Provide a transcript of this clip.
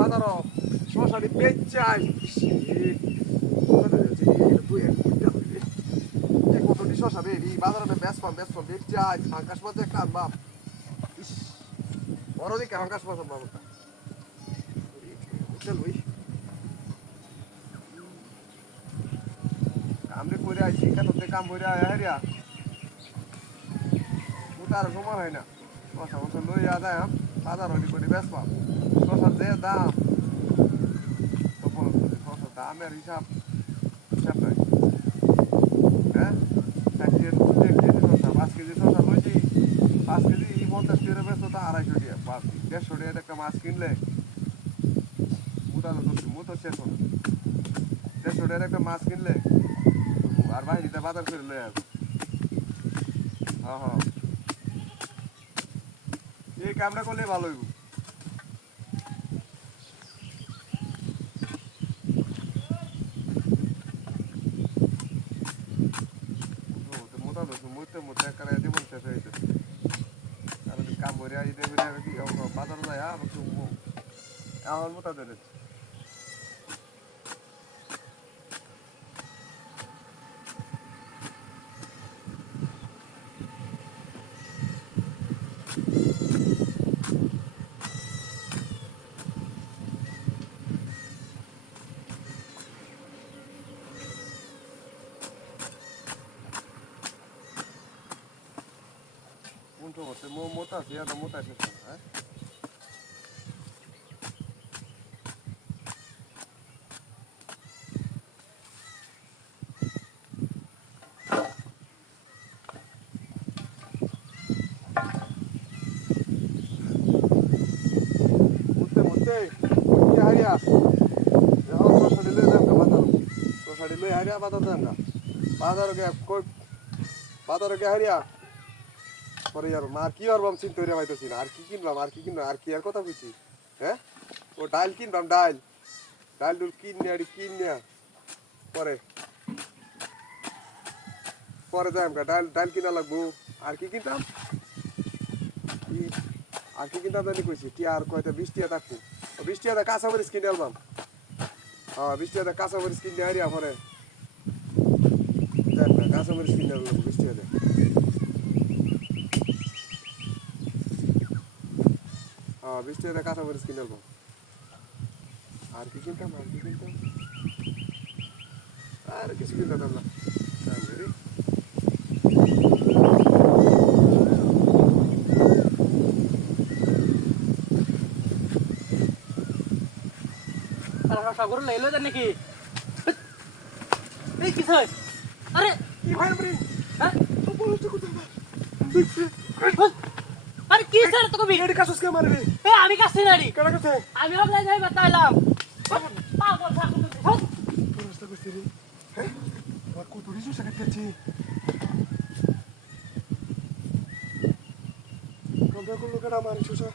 বাজারও শশাটি বেচাই কতটি শশা বেরি বাজারে বেসপাম বেচাই হাঙ্কাস মাঝে কান বাপ বড় দিকে হাঙ্কাস মাছ বাবু চলুই কামড়ে করে আইছি কেন কাম করে আয় হারিয়া তার সময় হয় না শশা মশা লইয়া যায় বাজার হলি করে বেসপাম শশার যে দাম শশার দামের হিসাব হিসাব নাই হ্যাঁ 5 কেজি শশা লইছি 5 কেজি 50 টাকা বেচতো তা 250 টাকা 150 টাকা একটা মাছ কিনলে মুতো শেষ হবে 150 টাকার একটা মাছ কিনলে আর বাইরে বাজার করে লয়ে আসবে হ্যাঁ এই কামটা করলে ভালো হইব মোটা করে জীবন শেষ হয়ে যেতে আর কাম করে আইতে কি বাজার যায় আমার মোটা ধরে মোটা আছে মোটা শেষ হ্যাঁ বাজারে হারিয়া পরে আর মার কি আর চিন্তা করে পাইতেছি না আর কি কিনলাম আর কি আর কথা বুঝছি হ্যাঁ ও ডাইল কিনলাম ডাইল ডুল কিনে পরে পরে যাই ডাইল কিনা লাগবো আর কি কিনতাম জানি কইছি কি আর কয়টা 20 টাকা থাকবো 20 টাকা কাঁচা মরিচ কিনে আলবাম হ্যাঁ 20 টাকা কাঁচা মরিচ কিনে হারিয়া পরে কাঁচা মরিচ কিনে আনলাম 20 টাকা হ্যাঁ 20 টাকা কাঁচা মরিচ কিনে আলবাম আর কি কিনতাম আর কিছু কিনতাম না সাগর লাইলো জান নাকি এই কি হয় আরে কি হয় রে হ্যাঁ তো বলতে কথা আরে কি স্যার তোকে এডি কাসস কে মারবে এ আমি কাছে নাড়ি কেডা কাছে আমি ভাবলাই যাই বাতাইলাম পাগল ঠাকুর হ্যাঁ রাস্তা কইছি রে হ্যাঁ আর কত রিজু সাকাচ্ছি কবে কোন লোকেরা মারি সুসা